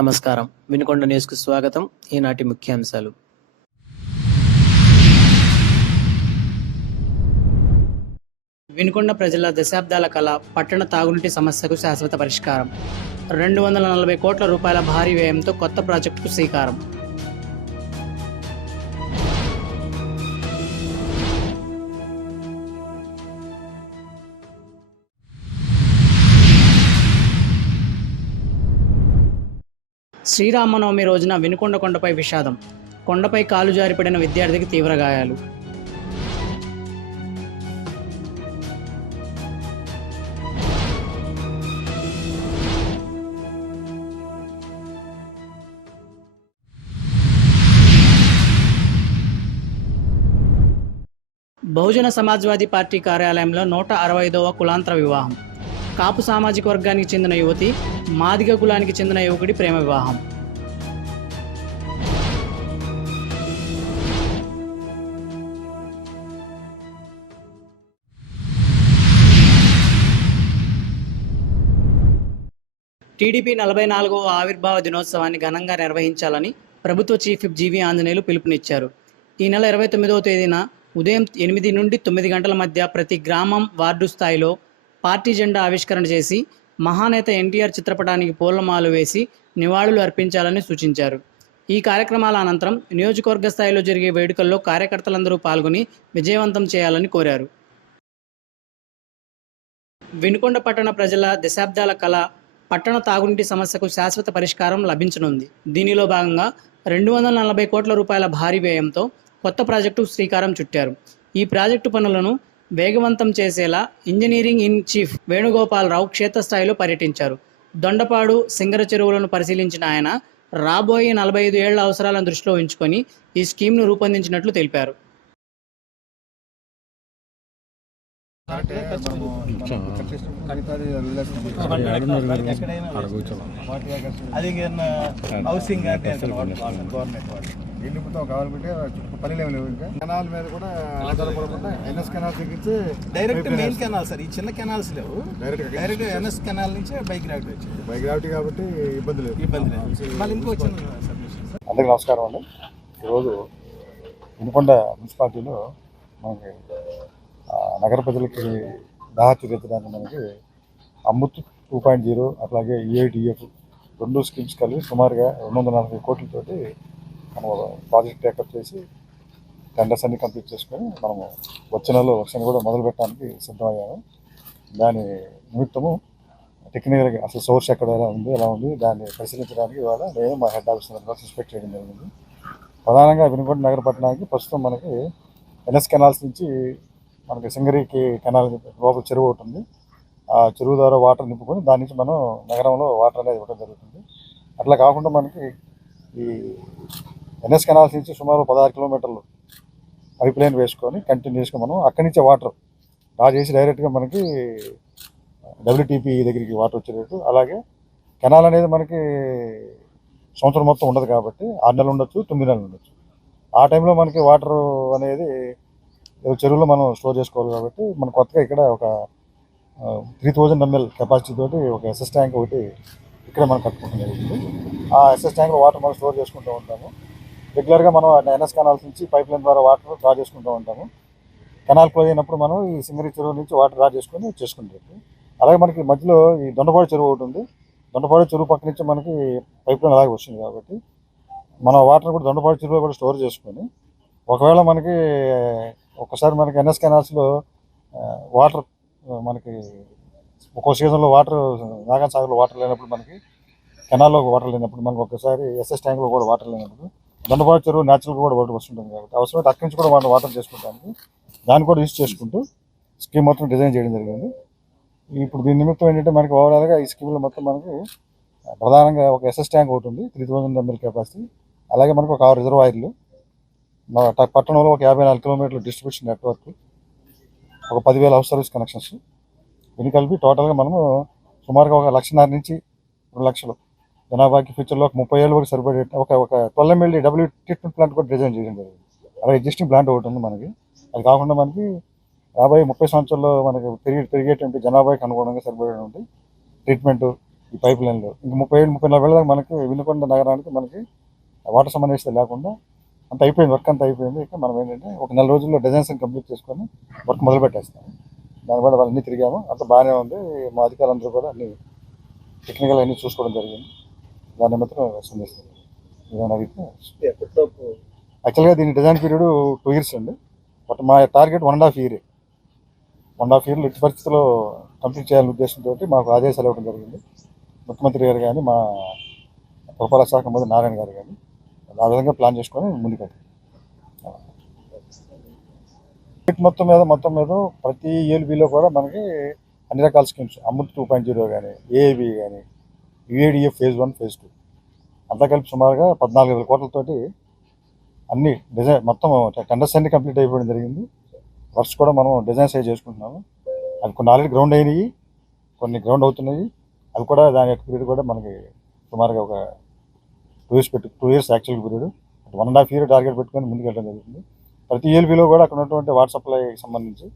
నమస్కారం. వినుకొండ న్యూస్‌కు స్వాగతం. ఈనాటి ముఖ్యాంశాలు. వినుకొండ ప్రజల దశాబ్దాల కల పట్టణ తాగునీటి సమస్యకు శాశ్వత పరిష్కారం. 240 కోట్ల రూపాయల భారీ వ్యయంతో కొత్త ప్రాజెక్టుకు శ్రీకారం. శ్రీరామనవమి రోజున వినుకొండ కొండపై విషాదం. కొండపై కాలు జారిపడిన విద్యార్థికి తీవ్ర గాయాలు. బహుజన సమాజ్వాదీ పార్టీ కార్యాలయంలో 165వ కులాంతర వివాహం. కాపు సామాజిక వర్గానికి చెందిన యువతి, మాదిగ కులానికి చెందిన యువకుడి ప్రేమ వివాహం. టీడీపీ 44వ ఆవిర్భావ దినోత్సవాన్ని ఘనంగా నిర్వహించాలని ప్రభుత్వ చీఫ్ విప్ జీవీ ఆంజనేయులు పిలుపునిచ్చారు. ఈ నెల 29వ తేదీన ఉదయం 8 నుండి 9 గంటల మధ్య ప్రతి గ్రామం, వార్డు స్థాయిలో పార్టీ జెండా ఆవిష్కరణ చేసి మహానేత ఎన్టీఆర్ చిత్రపటానికి పూలమాలు వేసి నివాళులు అర్పించాలని సూచించారు. ఈ కార్యక్రమాల అనంతరం నియోజకవర్గ స్థాయిలో జరిగే వేడుకల్లో కార్యకర్తలందరూ పాల్గొని విజయవంతం చేయాలని కోరారు. వినుకొండ పట్టణ ప్రజల దశాబ్దాల కల పట్టణ తాగునీటి సమస్యకు శాశ్వత పరిష్కారం లభించనుంది. దీనిలో భాగంగా 240 కోట్ల రూపాయల భారీ వ్యయంతో కొత్త ప్రాజెక్టుకు శ్రీకారం చుట్టారు. ఈ ప్రాజెక్టు పనులను వేగవంతం చేసేలా ఇంజనీరింగ్ ఇన్ చీఫ్ వేణుగోపాలరావు క్షేత్రస్థాయిలో పర్యటించారు. దొండపాడు, సింగర చెరువులను పరిశీలించిన ఆయన రాబోయే 45 ఏళ్ల అవసరాలను దృష్టిలో ఉంచుకొని ఈ స్కీమ్ను రూపొందించినట్లు తెలిపారు. నిండిపోతాం కావాలంటే పనులు ఏమి లేవు. ఇంకా కెనాల్ మీద కూడా ఆధారపడకుండా ఎన్ఎస్ కెనాల్ తెగించి డైరెక్ట్ మెయిన్ కెనాల్ సార్. ఈ చిన్న కెనాల్స్ లేవు, డైరెక్ట్ ఎన్ఎస్ కెనాల్ నుంచి బై గ్రావిటీ వచ్చింది. బై గ్రావిటీ కాబట్టి ఇబ్బంది లేదు. మళ్ళీ ఇంకో చిన్న అందరికీ నమస్కారం అండి. ఈరోజు వినుకొండ మున్సిపాలిటీలో మనకి నగర ప్రజలకి దాహ తీర్చడానికి మనకి అమృత్ 2.0 అట్లాగే EIDF 2 స్కీమ్స్ కలిపి సుమారుగా 240 కోట్లతోటి మనం ప్రాజెక్ట్ టేకప్ చేసి టెండర్స్ అన్ని కంప్లీట్ చేసుకొని మనము వచ్చే నెలలో వర్షాన్ని కూడా మొదలు పెట్టడానికి సిద్ధమయ్యాము. దాని నిమిత్తము టెక్నికల్గా అసలు సోర్స్ ఎక్కడ ఉంది, ఎలా ఉంది దాన్ని పరిశీలించడానికి ఇవాళ నేను మా హెడ్ ఆఫీస్ సస్పెక్ట్ చేయడం జరిగింది. ప్రధానంగా వినుకొండ నగర పట్టణానికి ప్రస్తుతం మనకి ఎన్ఎస్ కెనాల్స్ నుంచి మనకి సింగరికి కెనాల్ లోపల చెరువు ఒకటి ఉంది. ఆ చెరువు ద్వారా వాటర్ నింపుకొని దాని నుంచి మనం నగరంలో వాటర్ అనేది ఇవ్వడం జరుగుతుంది. అట్లా కాకుండా మనకి ఈ ఎన్ఎస్ కెనాల్స్ నుంచి సుమారు 16 కిలోమీటర్లు పైప్ లైన్ వేసుకొని కంటిన్యూస్గా మనం అక్కడి నుంచే వాటర్ డ్రా చేసి డైరెక్ట్గా మనకి WTP దగ్గరికి వాటర్ వచ్చేటట్టు. అలాగే కెనాల్ అనేది మనకి సంవత్సరం మొత్తం ఉండదు కాబట్టి 6 నెలలు ఉండొచ్చు, 9 నెలలు ఉండొచ్చు. ఆ టైంలో మనకి వాటర్ అనేది చెరువులో మనం స్టోర్ చేసుకోవాలి కాబట్టి మనం కొత్తగా ఇక్కడ ఒక 3000 ml కెపాసిటీ తోటి ఒక ఎస్ఎస్ ట్యాంక్ ఒకటి ఇక్కడ మనం కట్టుకుంటాం జరుగుతుంది. ఆ ఎస్ఎస్ ట్యాంక్లో వాటర్ మనం స్టోర్ చేసుకుంటూ ఉంటాము. రెగ్యులర్గా మనం ఎన్ఎస్ కెనాల్స్ నుంచి పైప్ లైన్ ద్వారా వాటర్ డ్రా చేసుకుంటూ ఉంటాము. కెనాల్ క్లోజ్ అయినప్పుడు మనం ఈ సింగరి చెరువు నుంచి వాటర్ డ్రా చేసుకొని చేసుకుంటాం. అలాగే మనకి మధ్యలో ఈ దొండపాడు చెరువు ఒకటి ఉంది. దొండపాడు చెరువు పక్క నుంచి మనకి పైప్ లైన్ అలాగే వస్తుంది కాబట్టి మన వాటర్ కూడా దొండపాడు చెరువులో కూడా స్టోర్ చేసుకొని ఒకవేళ మనకి ఒక్కసారి మనకి ఎన్ఎస్ కెనాల్స్లో వాటర్ మనకి ఒక్కో సీజన్లో వాటర్ నాగార్జున సాగర్లో వాటర్ లేనప్పుడు మనకి కెనాల్లో వాటర్ లేనప్పుడు మనకు ఒకసారి ఎస్ఎస్ ట్యాంక్లో కూడా వాటర్ లేనప్పుడు దొండపాడు చెరువు న్యాచురల్గా కూడా వాటర్ వస్తుంటుంది కాబట్టి అవసరమైతే అక్కడి నుంచి కూడా మనం వాటర్ చేసుకుంటానికి దాన్ని కూడా యూజ్ చేసుకుంటూ స్కీమ్ మొత్తం డిజైన్ చేయడం జరిగింది. ఇప్పుడు దీని నిమిత్తం ఏంటంటే మనకి ఓవరాల్గా ఈ స్కీమ్లో మొత్తం మనకి ప్రధానంగా ఒక ఎస్ఎస్ ట్యాంక్ ఒకటి ఉంది 3000 ml కెపాసిటీ. అలాగే మనకు ఒక 6 రిజర్వాయర్లు, పట్టణంలో ఒక 54 కిలోమీటర్ల డిస్ట్రిబ్యూషన్ నెట్వర్క్, ఒక 10,000 హౌస్ సర్వీస్ కనెక్షన్స్, ఇవి కలిపి టోటల్గా మనము సుమారుగా ఒక 1,50,000 నుంచి 2 లక్షలు జనాభాకి ఫ్యూచర్లో ఒక 30 ఏళ్ళ వరకు సరిపడే ఒక 12 ml డబ్ల్యూ ట్రీట్మెంట్ ప్లాంట్ కూడా డిజైన్ చేయడం జరిగింది. అలా ఎగ్జిస్టింగ్ ప్లాంట్ ఒకటి ఉంది మనకి. అది కాకుండా మనకి రాబోయే 30 సంవత్సరాల్లో మనకి పెరిగేటువంటి జనాభాకి అనుగుణంగా సరిపడేటువంటి ట్రీట్మెంట్ ఈ పైప్ లైన్లో ఇంక 37-34 దాకా మనకి వినుకొండ నగరానికి మనకి వాటర్ సమస్య లేకుండా అంత అయిపోయింది, వర్క్ అంతా అయిపోయింది. ఇక మనం ఏంటంటే ఒక 4 రోజుల్లో డిజైన్స్ కంప్లీట్ చేసుకొని వర్క్ మొదలు పెట్టేస్తాం. దానివల్ల వాళ్ళన్నీ తిరిగాము, అంత బాగానే ఉంది. మా అధికారులందరూ కూడా అన్ని టెక్నికల్ అన్నీ చూసుకోవడం జరిగింది. దాని నిమిత్తం సందేశం ఏదైనా అడిగితే యాక్చువల్గా దీని డిజైన్ పీరియడ్ 2 years అండి. బట్ మా టార్గెట్ 1.5 year. 1.5 yearలో ఎట్టి పరిస్థితుల్లో కంప్లీట్ చేయాలనే ఉద్దేశంతో మాకు ఆదేశాలు ఇవ్వడం జరిగింది. ముఖ్యమంత్రి గారు కానీ, మా పురపాలక శాఖ మంత్రి నారాయణ గారు కానీ ఆ విధంగా ప్లాన్ చేసుకొని ముందుకెళ్తాం. మొత్తం మీద ప్రతి ఏఎల్బీలో కూడా మనకి అన్ని రకాల స్కీమ్స్, అమృత్ 2.0 కానీ, ఏఏబీ కానీ, యుఏడిఎఫ్ phase 1, phase 2 అంతా కలిపి సుమారుగా 14,000 కోట్లతోటి అన్ని డిజైన్ మొత్తం టెండర్స్ అన్ని కంప్లీట్ అయిపోవడం జరిగింది. వర్క్స్ కూడా మనం డిజైన్స్ అవి చేసుకుంటున్నాము. అవి కొన్ని ఆల్రెడీ గ్రౌండ్ అయినాయి, కొన్ని గ్రౌండ్ అవుతున్నాయి. అవి కూడా దాని యొక్క పీరియడ్ కూడా మనకి సుమారుగా ఒక 2 years actual period. 1.5 year target పెట్టుకొని ముందుకెళ్ళడం జరుగుతుంది. ప్రతి ఏఎల్బీలో కూడా అక్కడ ఉన్నటువంటి వాటర్ సప్లైకి సంబంధించి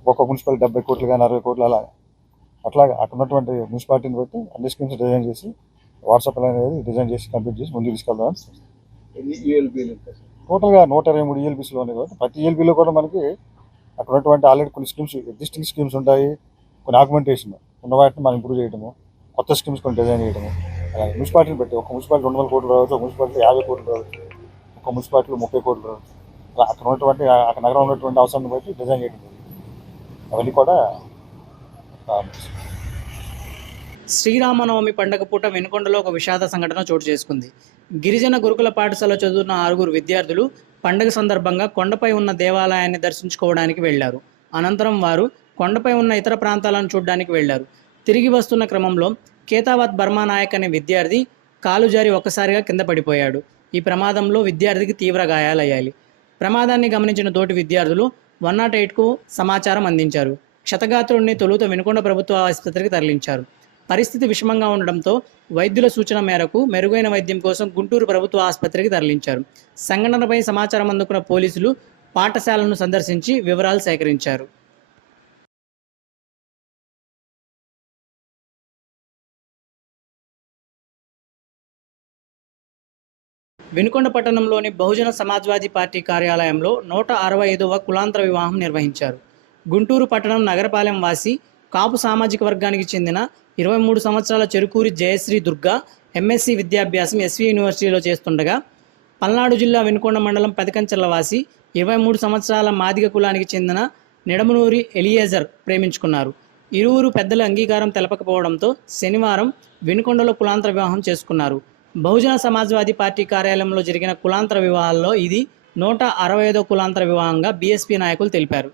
ఒక్కొక్క మున్సిపాలిటీ 70 కోట్లు కానీ 60 కోట్లు అట్లాగా అక్కడ ఉన్నటువంటి మున్సిపాలిటీని బట్టి అన్ని స్కీమ్స్ డిజైన్ చేసి వాటర్ సప్లై అనేది డిజైన్ చేసి కంప్లీట్ చేసి ముందుకు తీసుకెళ్దామని టోటల్గా 123 ELBస్లో ఉన్నాయి. కాబట్టి ప్రతి ఏఎల్బీలో కూడా మనకి అక్కడ ఉన్నటువంటి ఆల్రెడీ కొన్ని స్కీమ్స్, ఎగ్జిస్టింగ్ స్కీమ్స్ ఉంటాయి, కొన్ని ఆగ్మెంటేషన్ ఉన్న వాటిని మనం ఇంప్రూవ్ చేయడము, కొత్త స్కీమ్స్ కొన్ని డిజైన్ చేయడము. అలాగే మున్సిపాలిటీని బట్టి ఒక మున్సిపాలిటీ 200 కోట్లు రావచ్చు, ఒక మున్సిపాలిటీ 50 కోట్లు రావచ్చు, ఒక మున్సిపాలిటీలో 30 కోట్లు రావచ్చు. అలా అక్కడ ఉన్నటువంటి అక్కడ నగరం ఉన్నటువంటి అవసరాన్ని బట్టి డిజైన్ చేయడం జరిగింది. అవన్నీ కూడా శ్రీరామనవమి పండగ పూట వినుకొండలో ఒక విషాద సంఘటన చోటు చేసుకుంది. గిరిజన గురుకుల పాఠశాల చదువుతున్న 6 విద్యార్థులు పండగ సందర్భంగా కొండపై ఉన్న దేవాలయాన్ని దర్శించుకోవడానికి వెళ్లారు. అనంతరం వారు కొండపై ఉన్న ఇతర ప్రాంతాలను చూడడానికి వెళ్లారు. తిరిగి వస్తున్న క్రమంలో కేతావత్ బర్మానాయక్ అనే విద్యార్థి కాలు జారి ఒక్కసారిగా కింద పడిపోయాడు. ఈ ప్రమాదంలో విద్యార్థికి తీవ్ర గాయాలయ్యాయి. ప్రమాదాన్ని గమనించిన తోటి విద్యార్థులు 108కు సమాచారం అందించారు. క్షతగాత్రుడిని తొలుత వినుకొండ ప్రభుత్వ ఆసుపత్రికి తరలించారు. పరిస్థితి విషమంగా ఉండడంతో వైద్యుల సూచన మేరకు మెరుగైన వైద్యం కోసం గుంటూరు ప్రభుత్వ ఆసుపత్రికి తరలించారు. సంఘటనపై సమాచారం అందుకున్న పోలీసులు పాఠశాలను సందర్శించి వివరాలు సేకరించారు. వినుకొండ పట్టణంలోని బహుజన సమాజ్వాదీ పార్టీ కార్యాలయంలో 165వ కులాంతర వివాహం నిర్వహించారు. గుంటూరు పట్టణం నగరపాలెం వాసి కాపు సామాజిక వర్గానికి చెందిన 23 సంవత్సరాల చెరుకూరి జయశ్రీ దుర్గా ఎంఎస్సి విద్యాభ్యాసం ఎస్వి యూనివర్సిటీలో చేస్తుండగా, పల్నాడు జిల్లా వినుకొండ మండలం పెదకంచెర్ల వాసి 23 సంవత్సరాల మాదిగ కులానికి చెందిన నిడమనూరి ఎలియేజర్ ప్రేమించుకున్నారు. ఇరువురు పెద్దల అంగీకారం తెలపకపోవడంతో శనివారం వినుకొండలో కులాంతర వివాహం చేసుకున్నారు. బహుజన సమాజ్వాదీ పార్టీ కార్యాలయంలో జరిగిన కులాంతర వివాహాల్లో ఇది 165వ కులాంతర వివాహంగా బీఎస్పీ నాయకులు తెలిపారు.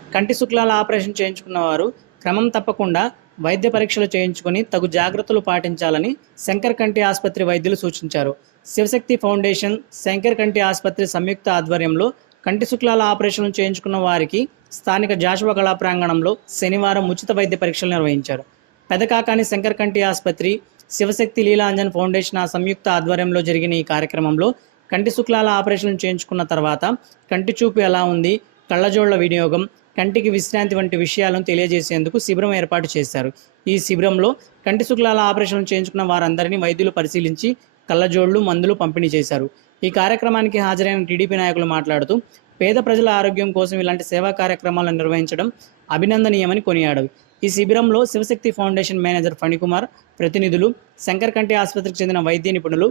కంటి శుక్లాల ఆపరేషన్ చేయించుకున్న వారు క్రమం తప్పకుండా వైద్య పరీక్షలు చేయించుకుని తగు జాగ్రత్తలు పాటించాలని శంకర్ కంటి ఆసుపత్రి వైద్యులు సూచించారు. శివశక్తి ఫౌండేషన్, శంకర్ కంటి ఆసుపత్రి సంయుక్త ఆధ్వర్యంలో కంటి శుక్లాల ఆపరేషన్లు చేయించుకున్న వారికి స్థానిక జాషువా కళా ప్రాంగణంలో శనివారం ఉచిత వైద్య పరీక్షలు నిర్వహించారు. పెదకాకాని శంకర్ కంటి ఆసుపత్రి, శివశక్తి లీలాంజన్ ఫౌండేషన్ సంయుక్త ఆధ్వర్యంలో జరిగిన ఈ కార్యక్రమంలో కంటి శుక్లాల ఆపరేషన్ చేయించుకున్న తర్వాత కంటి చూపు ఎలా ఉంది, కళ్ళజోళ్ల వినియోగం, కంటికి విశ్రాంతి వంటి విషయాలను తెలియజేసేందుకు శిబిరం ఏర్పాటు చేశారు. ఈ శిబిరంలో కంటి శుక్లాల ఆపరేషన్ చేయించుకున్న వారందరినీ వైద్యులు పరిశీలించి కళ్ళజోళ్లు, మందులు పంపిణీ చేశారు. ఈ కార్యక్రమానికి హాజరైన టీడీపీ నాయకులు మాట్లాడుతూ పేద ప్రజల ఆరోగ్యం కోసం ఇలాంటి సేవా కార్యక్రమాలను నిర్వహించడం అభినందనీయమని కొనియాడారు. ఈ శిబిరంలో శివశక్తి ఫౌండేషన్ మేనేజర్ ఫణికుమార్, ప్రతినిధులు, శంకర్ కంటి ఆసుపత్రికి చెందిన వైద్య నిపుణులు,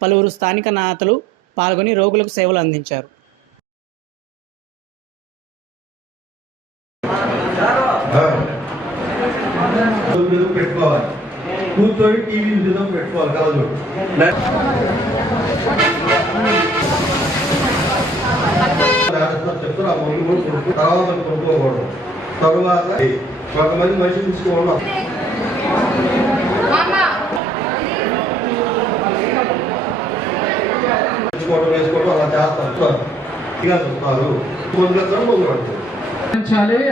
పలువురు స్థానిక నేతలు పాల్గొని రోగులకు సేవలు అందించారు. పెట్టుకోవాలి, కూర్చొని టీవీ విధంగా పెట్టుకోవాలి కలజోడు. చెప్తారు ఆ మందు కూడా కొనుక్కో, తర్వాత కొనుక్కోకూడదు. తరువాత కొంతమంది మనిషి తీసుకోవడం వేసుకోవడం అలా చేస్తారు. ఇక చూస్తారు ముందుగా ముందు పడుతుంది.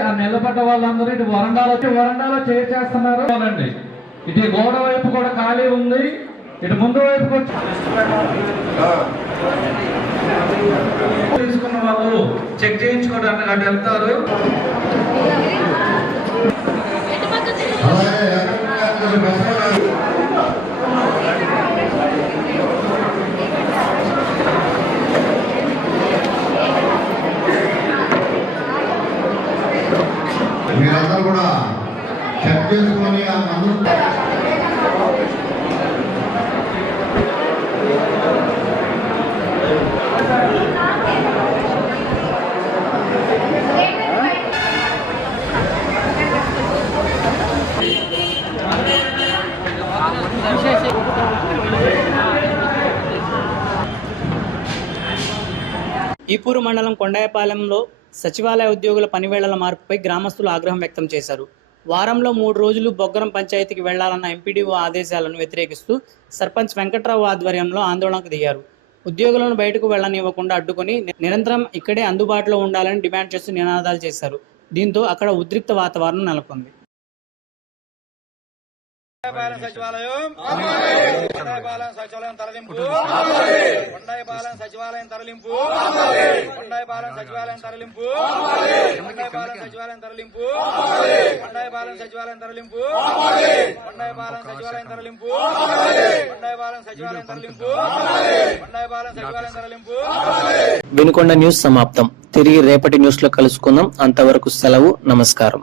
ఆ నిలబడ్డ వాళ్ళందరూ ఇటు వరండాలో చేస్తున్నారు. ఇటు గోడ వైపు కూడా ఖాళీ ఉంది, ఇటు ముందు వైపు తీసుకున్న వాళ్ళు చెక్ చేయించుకోవడానికి అటు వెళ్తారు. అలాగే ఎక్కడ బసవరాజు మీరందరూ కూడా చెక్ చేసుకొని ఆ మందు ఈపూరు మండలం కొండాయపాలెంలో సచివాలయ ఉద్యోగుల పనివేళల మార్పుపై గ్రామస్తులు ఆగ్రహం వ్యక్తం చేశారు. వారంలో 3 రోజులు బొగ్గరం పంచాయతీకి వెళ్లాలన్న ఎంపీడీఓ ఆదేశాలను వ్యతిరేకిస్తూ సర్పంచ్ వెంకట్రావు ఆధ్వర్యంలో ఆందోళనకు దిగారు. ఉద్యోగులను బయటకు వెళ్లనివ్వకుండా అడ్డుకొని నిరంతరం ఇక్కడే అందుబాటులో ఉండాలని డిమాండ్ చేస్తూ నినాదాలు చేశారు. దీంతో అక్కడ ఉద్రిక్త వాతావరణం నెలకొంది. సచివాలయం తరలింపు కొండాయిపాలెం సచివాలయం తరలింపు కొండాయిపాలెం సచివాలయం తరలింపు కొండాయిపాలెం సచివాలయం తరలింపు కొండాయిపాలెం సచివాలయం తరలింపు కొండాయిపాలెం సచివాలయం తరలింపు కొండాయిపాలెం సచివాలయం తరలింపు కొండాయిపాలెం సచివాలయం తరలింపు. వినుకొండ న్యూస్ సమాప్తం. తిరిగి రేపటి న్యూస్ లో కలుసుకుందాం. అంతవరకు సెలవు. నమస్కారం.